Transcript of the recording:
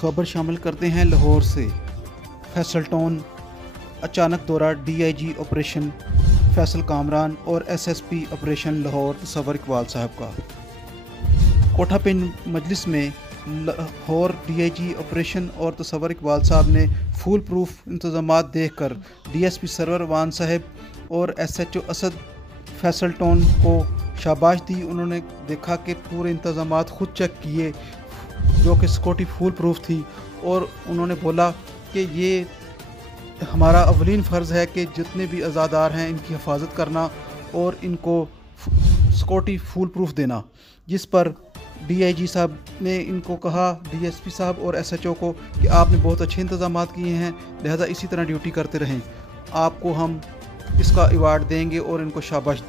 खबर शामिल करते हैं लाहौर से। फैसल टाउन अचानक दौरा डीआईजी ऑपरेशन फैसल कामरान और एसएसपी ऑपरेशन लाहौर तस्वर इकबाल साहब का। कोठा पिन मजलिस में लाहौर डीआईजी ऑपरेशन और तस्वर इकबाल साहब ने फुल प्रूफ इंतजाम देखकर डीएसपी सरवर वान साहब और एसएचओ असद फैसल टाउन को शाबाश दी। उन्होंने देखा कि पूरे इंतजाम खुद चेक किए जो कि सिक्योरिटी फुल प्रूफ थी, और उन्होंने बोला कि ये हमारा अवलीन फ़र्ज़ है कि जितने भी अज़ादार हैं इनकी हिफाजत करना और इनको सिक्योरिटी फुल प्रूफ देना। जिस पर डीआईजी साहब ने इनको कहा, डीएसपी साहब और एसएचओ को, कि आपने बहुत अच्छे इंतजाम किए हैं, लिहाजा इसी तरह ड्यूटी करते रहें, आपको हम इसका अवार्ड देंगे और इनको शाबाश